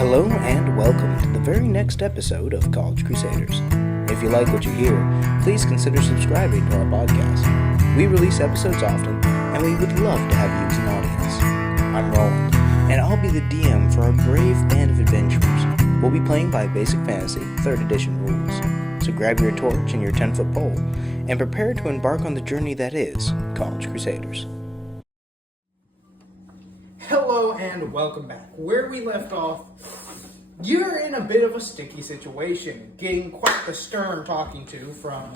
Hello and welcome to the very next episode of College Crusaders. If you like what you hear, please consider subscribing to our podcast. We release episodes often, and we would love to have you as an audience. I'm Roland, and I'll be the DM for our brave band of adventurers. We'll be playing by Basic Fantasy 3rd Edition rules. So grab your torch and your 10-foot pole, and prepare to embark on the journey that is College Crusaders. Hello and welcome back. Where we left off, you're in a bit of a sticky situation, getting quite the stern talking to from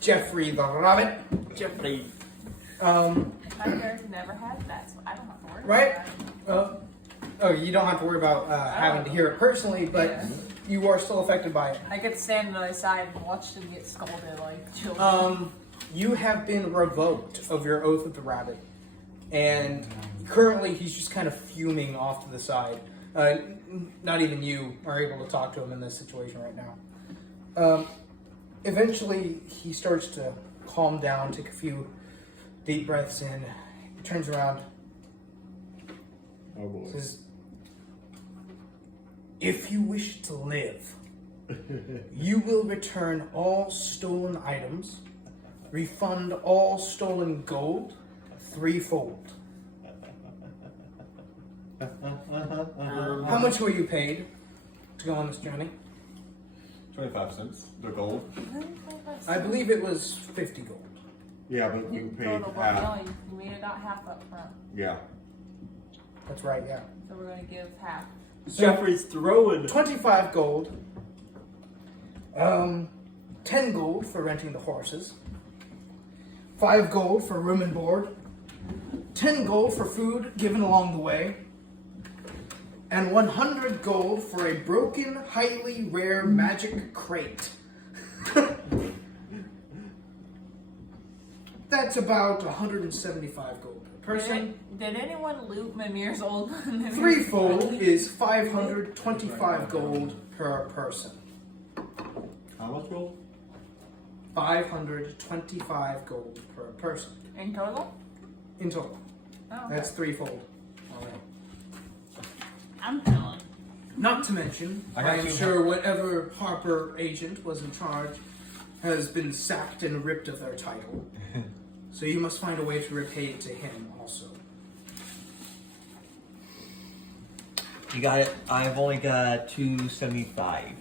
Jeffrey the Rabbit. Jeffrey. My parents never had that, so I don't have to worry Right? about Oh, you don't have to worry about having to hear it personally, but Yeah. you are still affected by it. it. I could stand on the other side and watch them get scolded like children. You have been revoked of your oath of the rabbit, and currently he's just kind of fuming off to the side. Not even you are able to talk to him in this situation right now. Eventually, he starts to calm down, take a few deep breaths in. He turns around. Oh boy. Says, "If you wish to live, you will return all stolen items, refund all stolen gold threefold." How much were you paid to go on this journey? 25 cents. The gold. I believe it was 50 gold. Yeah, but you paid Total, half. no, you made it out half up front, Yeah. That's right, yeah. so we're gonna give half. So, Jeffrey's throwing. 25 gold. 10 gold for renting the horses. 5 gold for room and board. 10 gold for food given along the way. And 100 gold for a broken, highly rare magic crate. That's about 175 gold per person. Did anyone loot Mimir's old one? Threefold is 525 gold per person. How much gold? 525 gold per person In total? in total. Oh, okay. That's threefold. Alright. I'm feeling. Not to mention, I am sure whatever Harper agent was in charge has been sacked and ripped of their title. So you must find a way to repay it to him also. You got it. I've only got 275.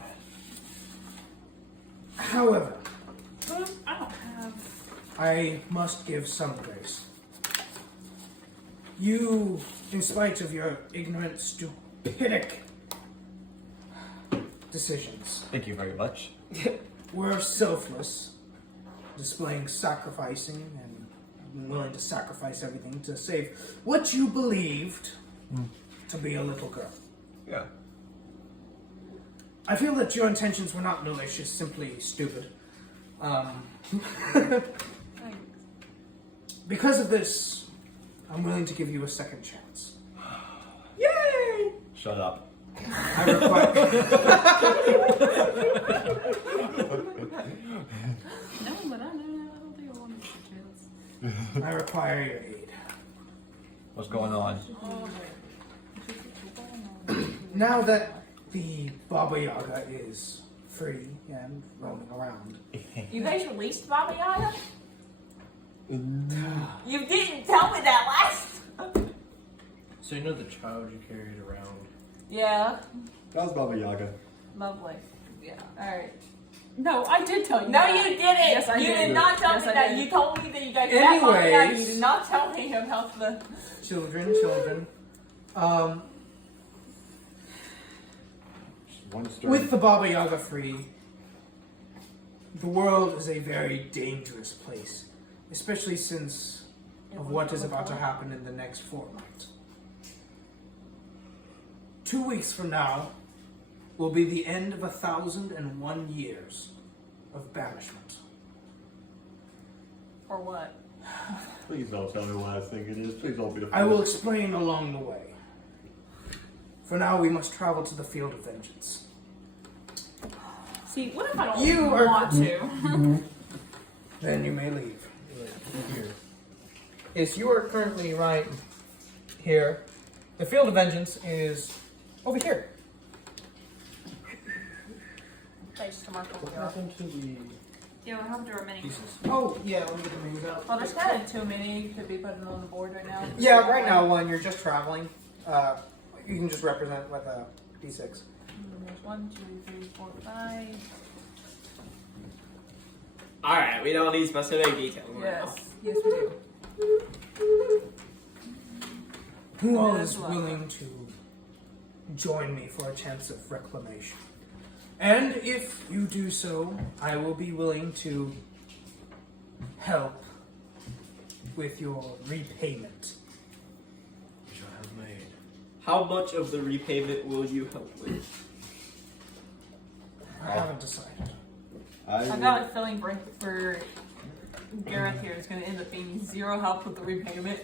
However, I don't have. I must give some grace. You, in spite of your ignorant, stupidic decisions, Thank you very much. were selfless, displaying sacrificing and willing to sacrifice everything to save what you believed to be a little girl. Yeah. I feel that your intentions were not malicious, simply stupid. Thanks. Because of this, I'm willing to give you a second chance. Yay! Shut up. I require. No, but I don't think I want to chance. I require your aid. What's going on? Now that the Baba Yaga is free and roaming around, You guys released Baba Yaga? You didn't tell me that last. So you know the child you carried around? Yeah, That was Baba Yaga. lovely. Yeah. All right. No, I did tell you. No, that. you didn't. Yes, I you did. did not tell Yes, me I that. did. You told me that you guys got Baba Yaga. You Anyways. did not tell me about the. children, One star. with the Baba Yaga free, the world is a very dangerous place, especially since of what is about to happen in the next fortnight. 2 weeks from now will be the end of 1,001 years of banishment. For what? Please don't tell me what I think it is. Please don't be the I will explain along the way. For now, we must travel to the Field of Vengeance. See, what if I don't You are- want to? Then you may leave. Here. Yes, you are currently right here. The Field of Vengeance is Over here. Thanks to Marco. What happened to the... Yeah, what happened to our minis? Oh, yeah, let me get the menus out. Well, there's kind of too many to be putting on the board right now. Yeah, right now, when you're just traveling, you can just represent with a D6. There's 1, 2, 3, 4, 5. Alright, we don't need specific details. Yes. Yes, we do. Who all Yes, is love. willing to join me for a chance of reclamation? And if you do so, I will be willing to help with your repayment. Which I have made. How much of the repayment will you help with? I haven't decided. I got a feeling for Gareth here is going to end up being 0 help with the repayment.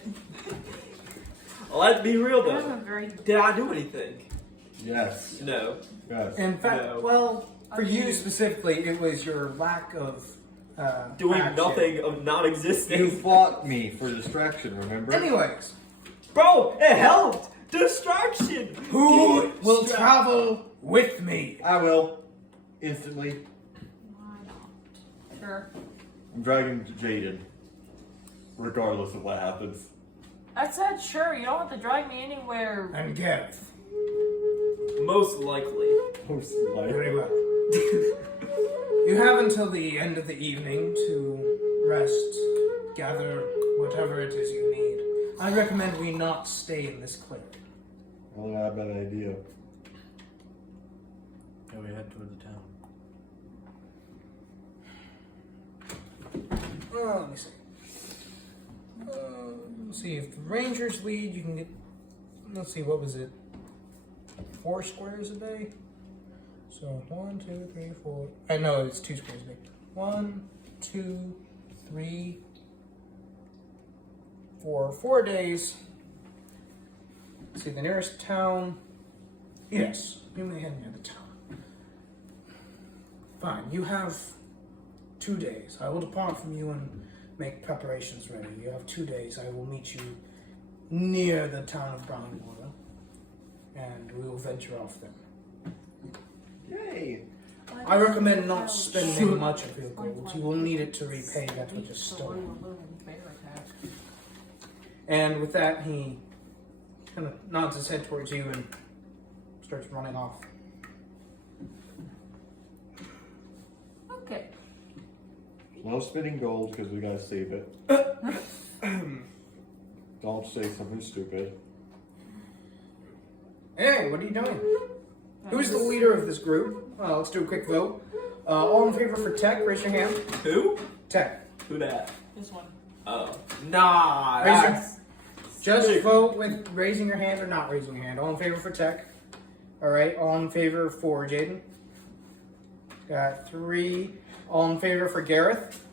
Let's be real That was though. a very Did I do anything? Yes. No. Yes. In fact, No. well, for I mean- you specifically, it was your lack of Doing action. nothing of not You existing. fought me for distraction, remember? Anyways, Bro, it helped! Distraction! who will travel with me? I will. Instantly. why not? Sure. I'm dragging Jaden. Regardless of what happens. I said sure. You don't have to drag me anywhere. And Gareth. Most likely. Most likely. Very well. You have until the end of the evening to rest, gather whatever it is you need. I recommend we not stay in this clearing. Well, not a bad idea. Yeah, we head toward the town. Let me see. Let's see, if the Rangers lead, you can get, let's see, what was it? 4 squares a day? So 1, 2, 3, 4. I know it's 2 squares a day. 1, 2, 3, 4. 4 days. Let's see, the nearest town. Yes, you may head near the town. Fine, you have 2 days. I will depart from you and make preparations ready. You have 2 days. I will meet you near the town of Brownwater, and we will venture off then. Yay! I recommend not spending much of your gold. You will need it to repay that which is stolen. And with that, he kind of nods his head towards you and starts running off. Okay. No spending gold because we gotta save it. Don't say something stupid. Hey, what are you doing? Who's the leader of this group? Let's do a quick vote. All in favor for Tech, raise your hand. Who? Tech. Who that? This one. Oh. Nah, Raise your- that's... Just vote with raising your hand or not raising your hand. All in favor for Tech. Alright, all in favor for Jaden. Got 3. All in favor for Gareth.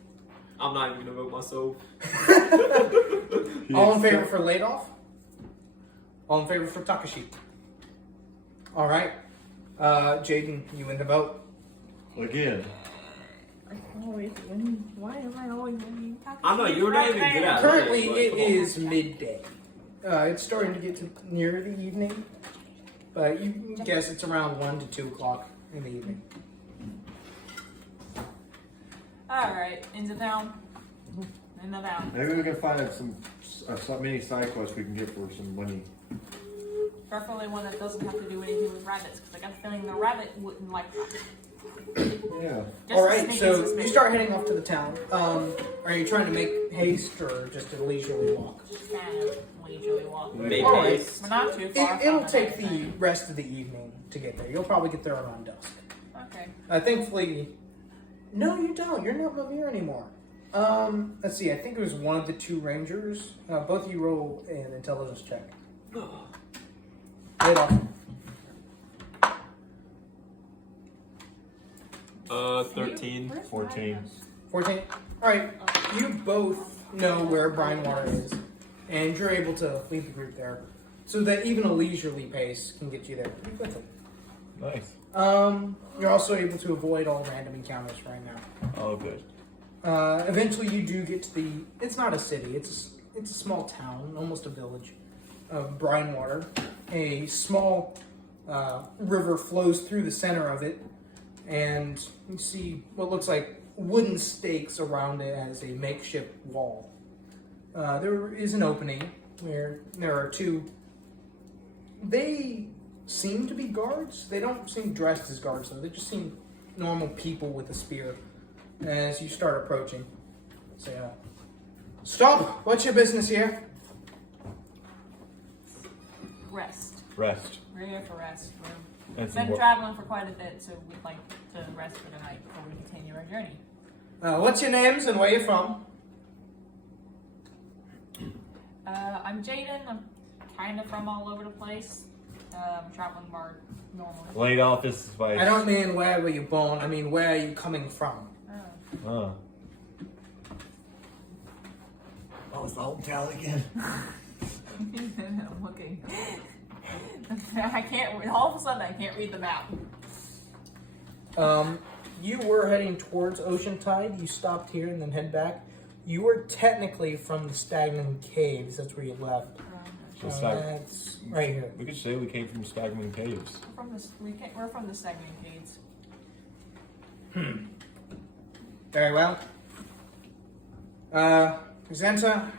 I'm not even gonna vote myself. All in favor for Ladoff. All in favor for Takashi. Alright. Jaden, you win the vote. Again. Always winning. Why am I always winning? I know, you're not even good at it. Currently, but it come on. is midday. It's starting to get to near the evening. But you can guess it's around 1 to 2 o'clock in the evening. Alright, into town. In the town. Maybe we can find some mini side quests we can get for some money. Preferably one that doesn't have to do anything with rabbits, because I got a feeling the rabbit wouldn't like that. Yeah. Just All a right, sneaky so suspicion. you start heading off to the town. Are you trying to make haste or just a leisurely walk? Just kind of leisurely walk. Make All right. haste. We're not too far. It'll from take the anything. rest of the evening to get there. You'll probably get there around dusk. Okay. Thankfully, no, you don't. You're not Mimir anymore. Let's see. I think it was one of the 2 rangers. Both of you roll an intelligence check. Right off. 13. 14. 14. All right. You both know where Brinewater is, and you're able to lead the group there, so that even a leisurely pace can get you there pretty quickly. Nice. You're also able to avoid all random encounters right now. Oh, good. Eventually, you do get to the. It's not a city. It's a small town, almost a village, of Brinewater. A small river flows through the center of it, and you see what looks like wooden stakes around it as a makeshift wall. There is an opening where there are two. They seem to be guards. They don't seem dressed as guards, though. They just seem normal people with a spear. As you start approaching, say, "Stop! What's your business here?" Rest. Rest. We're here for rest. We've And been some traveling for quite a bit, so we'd like to rest for the night before we continue our journey. What's your names and where you from? I'm Jaden. I'm kind of from all over the place. I'm traveling more normally. Laid off is by. I don't mean where were you born. I mean where are you coming from? Oh. Oh, it's the hometown again. I'm looking. I can't. All of a sudden, I can't read the map. You were heading towards Oceantide. You stopped here and then head back. You were technically from the Stagnant Caves. That's where you left. That's right here. We could say we came from Stagnant Caves. We're from the Stagnant Caves. Very well. Presenter,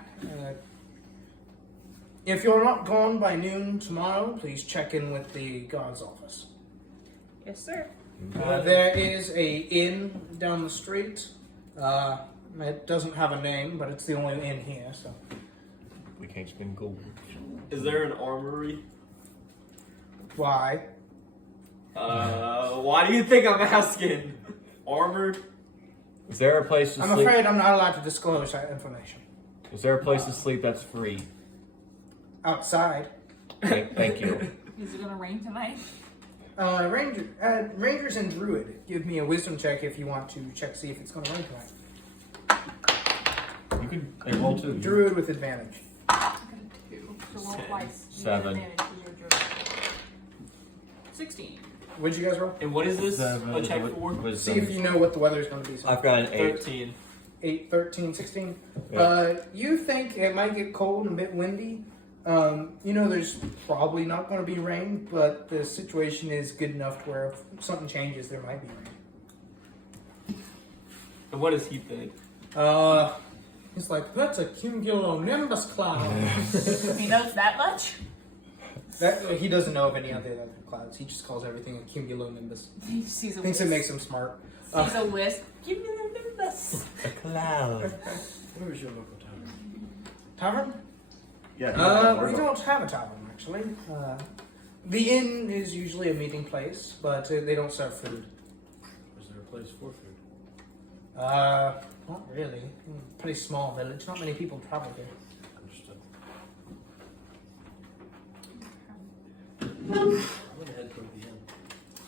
if you're not gone by noon tomorrow, please check in with the guard's office. Yes, sir. There is a inn down the street. It doesn't have a name, but it's the only inn here, so. We can't spend gold. Is there an armory? Why? Why do you think I'm asking? Armored? Is there a place to I'm sleep? afraid I'm not allowed to disclose that information. Is there a place to sleep that's free? Outside. Thank you. Is it gonna rain tonight? Rangers and Druid, give me a wisdom check if you want to check see if it's going to rain tonight. You can they roll too. Druid with advantage. Two. So roll twice. You get 7. advantage 'cause you're a druid. 16. What'd you guys roll? And what is this? Seven. A check for? See if you know what the weather's going to be. I've got an 8. 13. 8, 13, 16. Yeah. You think it might get cold and a bit windy. There's probably not going to be rain, but the situation is good enough to where if something changes, there might be rain. And what does he think? He's like, that's a cumulonimbus cloud. He knows that much? He doesn't know of any other clouds. He just calls everything a cumulonimbus. He sees a Thinks wisp. it makes him smart. Sees a wisp. Cumulonimbus. A cloud. Where is your local tavern? Tavern? Yeah. We don't have a tavern, actually. The inn is usually a meeting place, but they don't serve food. Is there a place for food? Not really. Pretty small village. Not many people travel here. Understood. I'm gonna head toward the end.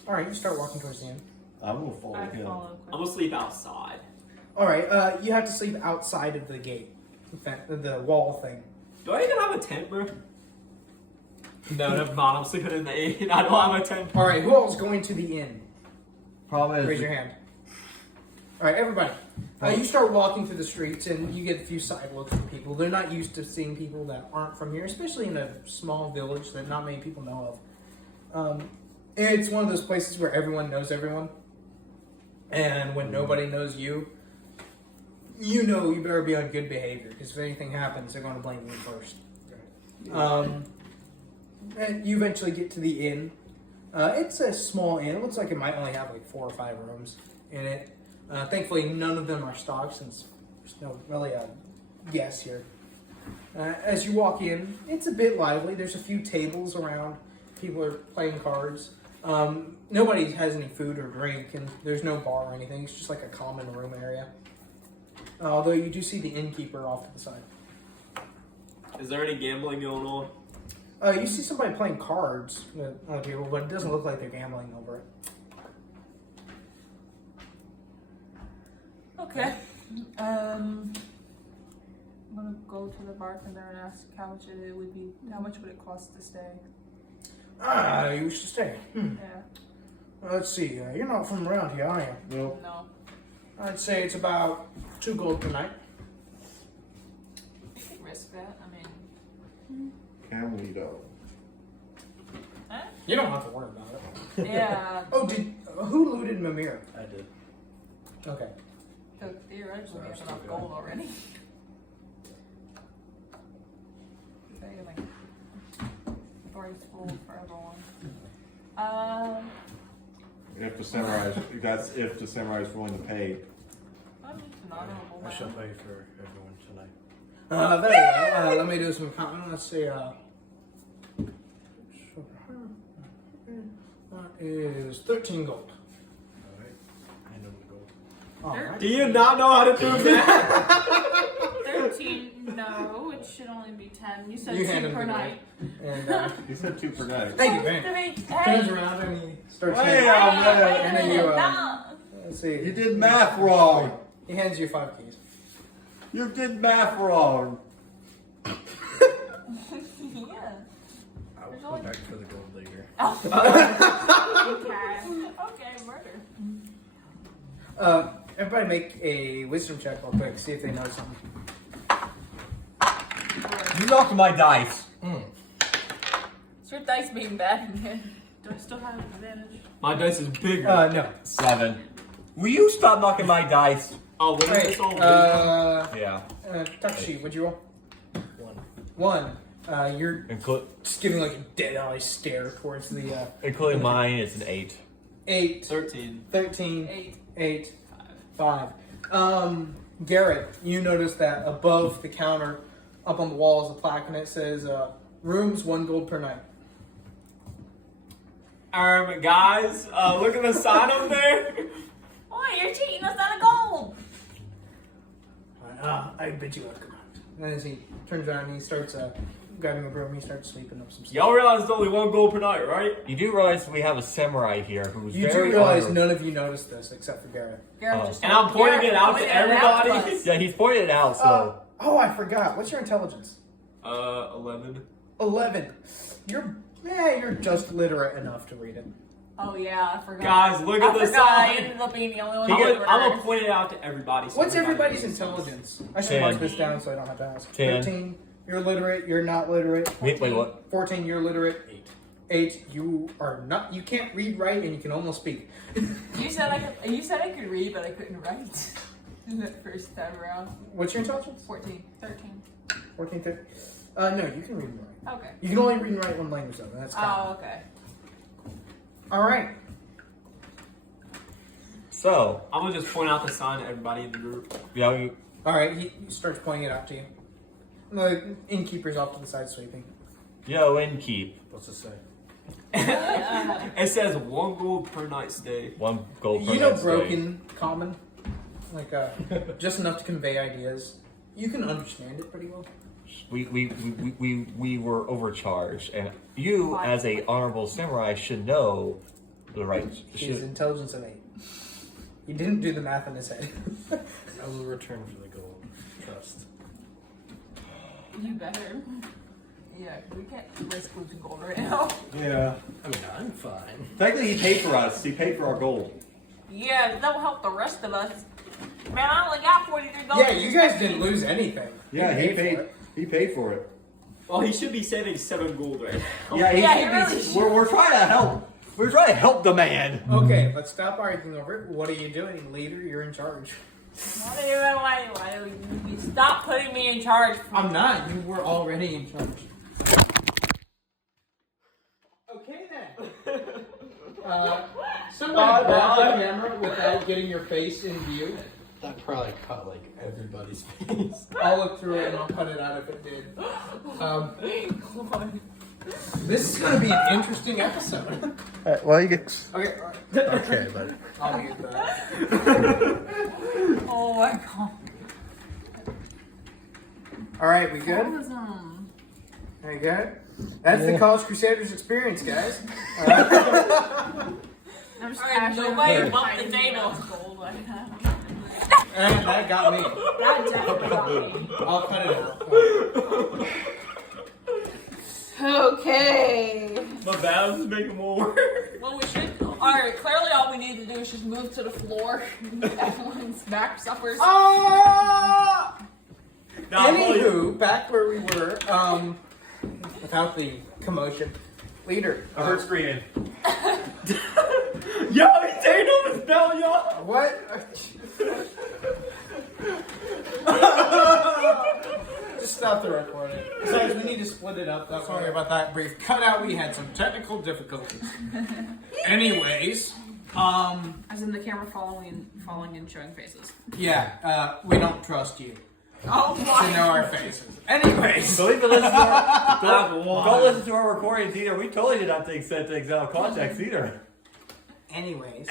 All right, you start walking towards the inn. I'm gonna follow I him. follow I'm gonna sleep outside. All right, you have to sleep outside of the gate, the wall thing. Do I even have a tent, bro? No, never mind. I'm sleeping in the inn. I don't have a tent. All right, who else is going to the inn? Problem Raise is, your hand. All right, everybody. You start walking through the streets, and you get a few side looks from people. They're not used to seeing people that aren't from here, especially in a small village that not many people know of. And it's one of those places where everyone knows everyone. And when nobody knows you, you know you better be on good behavior, because if anything happens, they're going to blame you first. And you eventually get to the inn. It's a small inn. It looks like it might only have like 4 or 5 rooms in it. Thankfully, none of them are stocked, since there's no really a guess here. As you walk in, it's a bit lively. There's a few tables around. People are playing cards. Nobody has any food or drink, and there's no bar or anything. It's just like a common room area. Although you do see the innkeeper off to the side. Is there any gambling going on? You see somebody playing cards with other people, but it doesn't look like they're gambling over it. Okay. I'm gonna go to the bartender and ask how much it would be. How much would it cost to stay? You wish to stay. Yeah. Let's see. You're not from around here, are you? Nope. No. I'd say it's about 2 gold per night. I could risk that. I mean, Can we though? huh? You don't have to worry about it. Yeah. Oh, who looted Mimir? I did. Okay. So theoretically, we have enough gold already. Story's full for everyone. If the samurai is willing to pay. I'm just an honorable I shall man. pay for everyone tonight. There you go. Let me do some counting. Let's see. That is 13 gold. Alright. Hand over the gold. All right. Do you not know how to do that? 13, no, it should only be 10. You said You 2 handed per me the night. And He said 2 per night. thank you, man. Turns around and he starts Hey, handing, man. and then you, No. let's see. You did math wrong. He hands you 5 keys. You did math wrong. Yeah. I will come back for the gold later. Okay, murder. Everybody make a wisdom check real quick. See if they know something. You knocked my dice. Is your dice being bad again? Do I still have advantage? My dice is bigger. No. 7. Will you stop knocking my dice? Oh, what is Right. this all? Yeah. Takeshi, what'd you roll? 1. 1. You're Inclu- just giving like a dead eye stare towards the including mine, it's an 8. 8, 13. 13, 8, 5. Garrett, you notice that above the counter, up on the wall, is a plaque and it says, rooms 1 gold per night. Guys, look at the sign up there. Oh, you're cheating us out of gold. I bet you I've come out. And as he turns around and he starts grabbing a broom, he starts sweeping up some stuff. Y'all realize it's only 1 gold per night, right? You do realize we have a samurai here who's You do very realize honorable. none of you noticed this except for Garrett. Garrett Oh. just And I'm pointing Garrett it out to pointed it out everybody. us. Yeah, he's pointed it out, so. Oh, I forgot. What's your intelligence? 11. 11. You're just literate enough to read it. Oh yeah, I forgot. Guys, look at I the forgot I sign. ended up being the only one. I'm who gonna remembered. point it out to everybody. So What's everybody everybody's knows. intelligence? I should 10. mark this down so I don't have to ask. 10. 13. You're literate. You're not literate. Wait, what? 14. You're literate. 8. 8. You are not. You can't read, write, and you can almost speak. You said I could read, but I couldn't write. That first time around. What's your intelligence? 14. 13. 14, 13. No, you can read and write. Okay. You can only read and write one language though. And that's common. Oh, okay. All right. So, I'm gonna just point out the sign to everybody in the group. yeah, we, All right. He starts pointing it out to you. The innkeeper's off to the side sweeping. yo, innkeep. What's it say? It says 1 gold per night stay. 1 gold per You know night stay. broken common, like just enough to convey ideas. You can understand it pretty well. We were overcharged, and you, as a honorable samurai, should know the rights. His intelligence of 8. He didn't do the math in his head. I will return for the gold. Trust. You better. Yeah, we can't risk losing gold right now. Yeah. I mean, I'm fine. Technically, he paid for us. He paid for our gold. Yeah, that will help the rest of us. Man, I only got 43 gold. Yeah, you guys didn't lose anything. Yeah, he for paid. it. He paid for it. Well, he should be saving 7 gold right now. Yeah, Yeah, he should really be, should. we're trying to help. We're trying to help the man. Okay, let's stop arguing over it. What are you doing, leader? You're in charge. What do you mean, why you stop putting me in charge? I'm not. You were already in charge. Okay then. Somebody grab the camera without getting your face in view. That probably caught like everybody's face. I'll look through it and I'll cut it out if it did. This is going to be an interesting episode. Well, you get. Okay, Okay, but I'll get that. Oh my god. All right, we good? Awesome. Are you good? That's the College Crusaders experience, guys. I'm just Alright, casually nobody like, bump the hiding table. the gold like that. And that got me. That definitely got me. I'll cut it out. Okay. My bad, is making more work. Well, we should. Alright, clearly all we need to do is just move to the floor. Everyone's back suffers. Ah! Nah, Anywho, back where we were, without the commotion, Leader. I heard screaming. Yo, he tamed on his bell, y'all. What? Just stop the recording. Besides, we need to split it up. Sorry about that brief cutout. We had some technical difficulties. Anyways, As in the camera falling and showing faces. yeah, we don't trust you Oh to my! know our faces. Anyways, Don't even listen to our don't listen to our recordings either. We totally did not take set things out of context either. Anyway.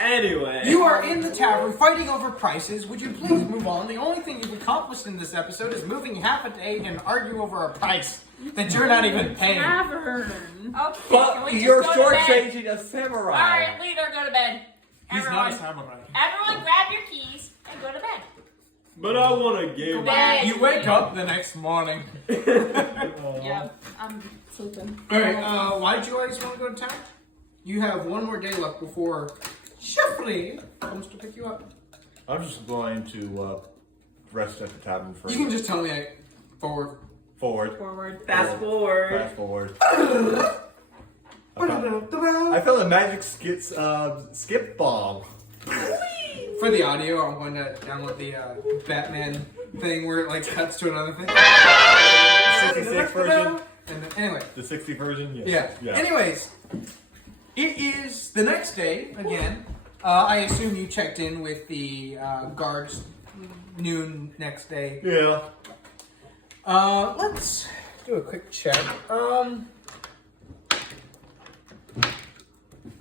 you are in the tavern fighting over prices. Would you please move on? The only thing you've accomplished in this episode is moving half a day and argue over a price that you're not even paying. Tavern. Okay, can But we just you're go to bed? shortchanging a samurai. Alright, leader, go to bed. He's not a samurai. Everyone grab your keys and go to bed. But I want a game. Bed. You wake up the next morning. Yeah, I'm sleeping. Alright, why did you always want to go to town? You have one more day left before Jeffrey comes to pick you up. I'm just going to rest at the tavern for You can just tell me forward. forward. Fast forward. Fast forward. I felt a magic skip bomb. For the audio, I'm going to download the Batman thing where it like cuts to another thing. 66 version. And anyway, The 60 version. Yes. yeah. Anyways, it is the next day again. I assume you checked in with the guards noon next day. Yeah. Let's do a quick check.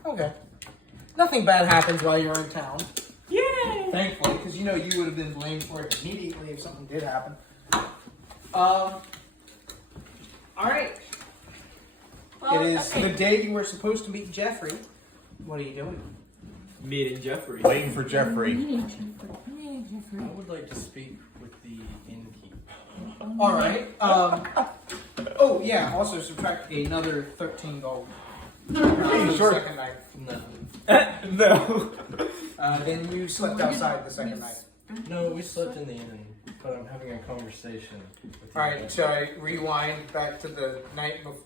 Okay. Nothing bad happens while you're in town. Yay! Thankfully, because you know you would have been blamed for it immediately if something did happen. Alright. Well, It is okay. the day you were supposed to meet Jeffrey. What are you doing? Meeting Jeffrey. Waiting for Jeffrey. I would like to speak with the innkeeper. Alright. Oh, yeah, also subtract another 13 gold. For the Sure. second night. No. No. Then you slept outside the second night. No, we slept in the inn, but I'm having a conversation with the Alright, so I rewind back to the night before.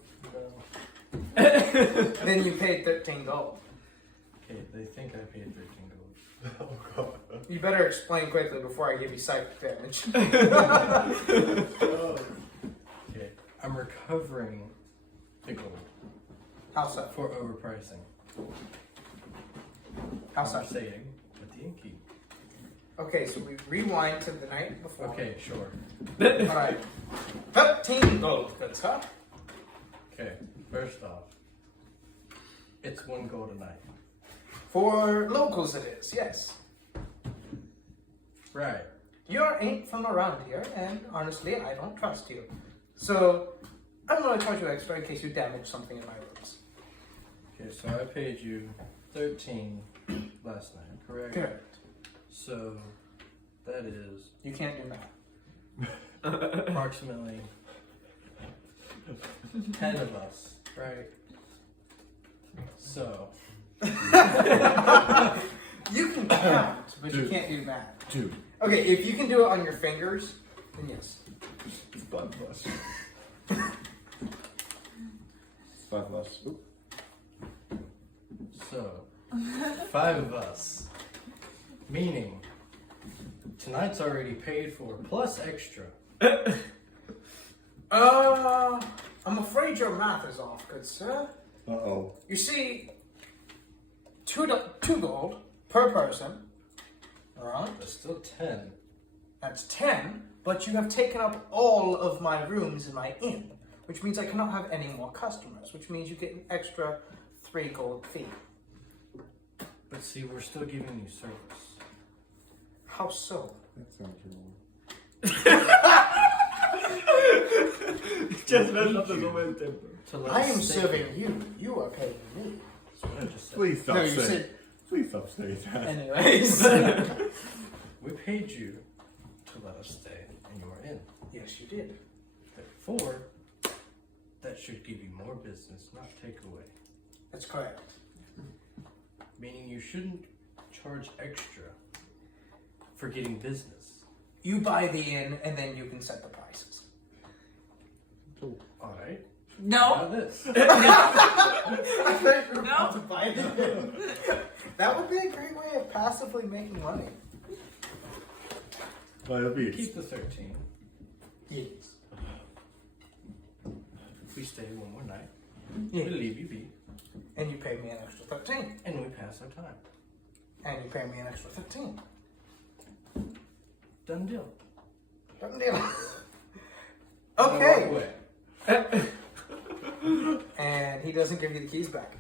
Then you paid 13 gold. Okay, they think I paid 13 gold. Oh god. You better explain quickly before I give you psychic damage. Okay, I'm recovering the gold How so? for overpricing. How so? Conversating with the innkeeper. Okay, so we rewind to the night before. Okay, sure. Alright. 13 gold, good stuff. Okay, first off, it's 1 gold a night. For locals it is, yes. Right. You ain't from around here, and honestly, I don't trust you. So, I'm gonna charge you extra in case you damage something in my rooms. Okay, so I paid you 13 last night, correct? Correct. So, that is You can't do that. approximately 10 of us, right? So, You can count, but you Dude. can't do that. Dude. Okay, if you can do it on your fingers, then yes. It's 5 plus. 5 plus. Oop. so 5 of us, meaning tonight's already paid for plus extra. I'm afraid your math is off, good sir. Uh-oh. You see, two gold per person. Alright, That's still 10. that's 10, but you have taken up all of my rooms in my inn, which means I cannot have any more customers, which means you get an extra 3 gold fee. But see, we're still giving you service. How so? That sounds wrong. Just messed up the momentum. To let I us am stay serving here. you. You are paying me. That's what I just said. Please stop No, you saying. said. Please stop saying that. Anyways. We paid you to let us stay in your inn. Yes, you did. Therefore, that should give you more business, not take away. That's correct. Meaning you shouldn't charge extra for getting business. You buy the inn, and then you can set the prices. Alright, No. this. I thought you were about No. to bite it. That would be a great way of passively making money. By the beats. Keep the 13. Yes. If we stay one more night, Yeah. we leave you be, And you pay me an extra 13. and we pass our time. And you pay me an extra 15. Done deal. Done deal. Walk Okay. away. And he doesn't give you the keys back.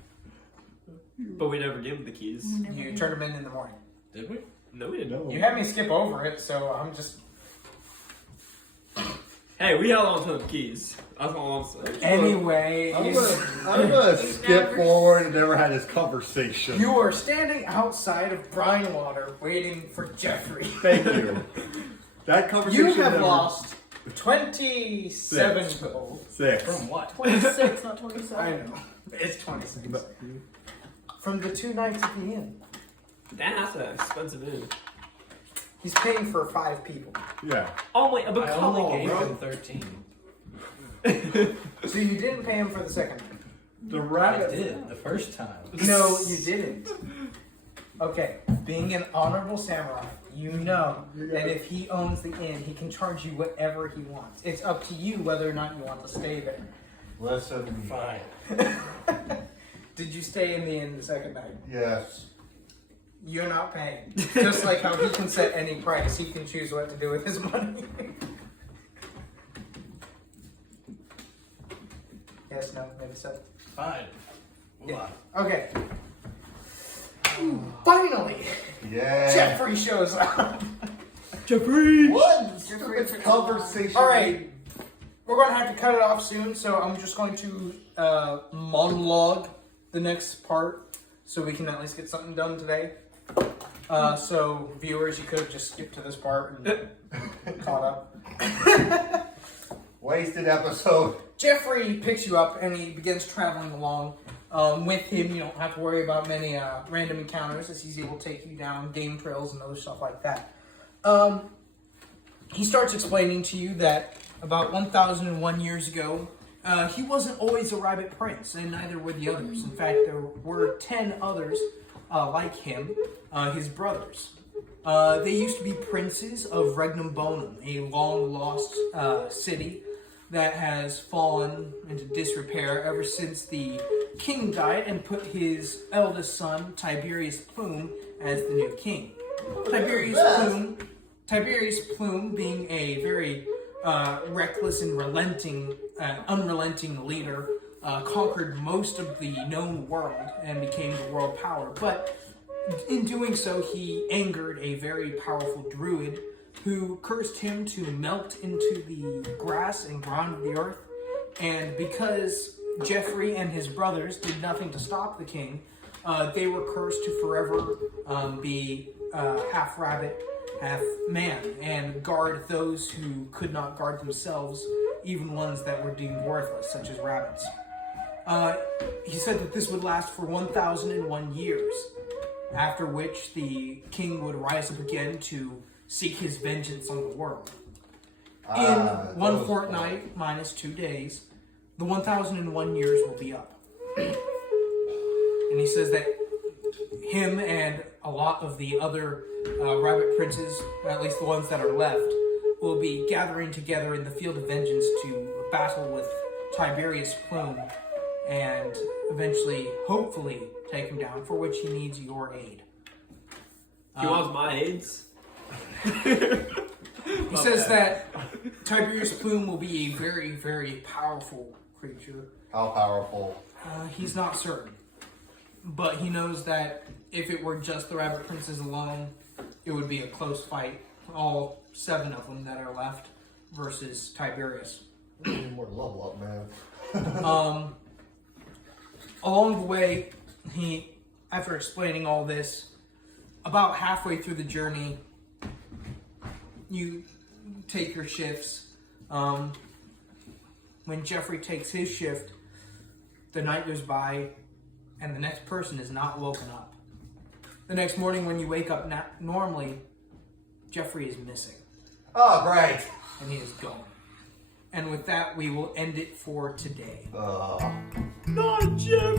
But we never give him the keys. You turn them in the morning. Did we? No, we didn't. No. You had me skip over it, so I'm just. Hey, we held on to the keys. That's all I'm saying. Anyway, I'm gonna skip forward and never had this conversation. you are standing outside of Brinewater waiting for Jeffrey. Thank you. That conversation. You have never- lost 27 Six. gold. 6. From what? 26, not 27. I know. It's 26. From the 2 nights at the inn. Damn, that's an expensive inn. He's paying for 5 people. Yeah. Oh wait, but I come only on, gave bro. him 13. So you didn't pay him for the second time. The I rabbit. did the first time. No, you didn't. Okay, being an honorable samurai, you know that if he owns the inn, he can charge you whatever he wants. It's up to you whether or not you want to stay there. Listen. Fine. Did you stay in the inn the second night? Yes. You're not paying. Just like how he can set any price, he can choose what to do with his money. Yes, no, maybe so. Fine. Yeah. Okay. Finally, Yeah. Jeffrey shows up. Jeffrey! What stupid conversation? All right, we're going to have to cut it off soon, so I'm just going to monologue the next part so we can at least get something done today. So, viewers, you could have just skipped to this part and caught up. Wasted episode. Jeffrey picks you up and he begins traveling along. With him, you don't have to worry about many random encounters as he's able to take you down game trails and other stuff like that. He starts explaining to you that about 1,001 years ago, he wasn't always a rabbit prince, and neither were the others. In fact, there were 10 others like him, his brothers. They used to be princes of Regnum Bonum, a long-lost city that has fallen into disrepair ever since the king died and put his eldest son, Tiberius Plume, as the new king. Tiberius Plume, being a very reckless and unrelenting leader, conquered most of the known world and became the world power. But in doing so, he angered a very powerful druid who cursed him to melt into the grass and ground of the earth. And because Jeffrey and his brothers did nothing to stop the king, they were cursed to forever be half rabbit, half man, and guard those who could not guard themselves, even ones that were deemed worthless, such as rabbits. He said that this would last for 1,001 years, after which the king would rise up again to seek his vengeance on the world. In one fortnight minus 2 days, the 1,001 years will be up. And he says that him and a lot of the other rabbit princes, at least the ones that are left, will be gathering together in the field of vengeance to battle with Tiberius Plume and eventually, hopefully, take him down, for which he needs your aid. He wants my aids? He says that Tiberius Plume will be a very, very powerful creature. How powerful? He's not certain. But he knows that if it were just the rabbit princes alone, it would be a close fight. All 7 of them that are left versus Tiberius. We need more level up, man. Along the way, he, after explaining all this, about halfway through the journey, you take your shifts. When Jeffrey takes his shift, the night goes by, and the next person is not woken up. The next morning, when you wake up normally, Jeffrey is missing, Oh, great. and he is gone. And with that, we will end it for today. Not Jeffrey!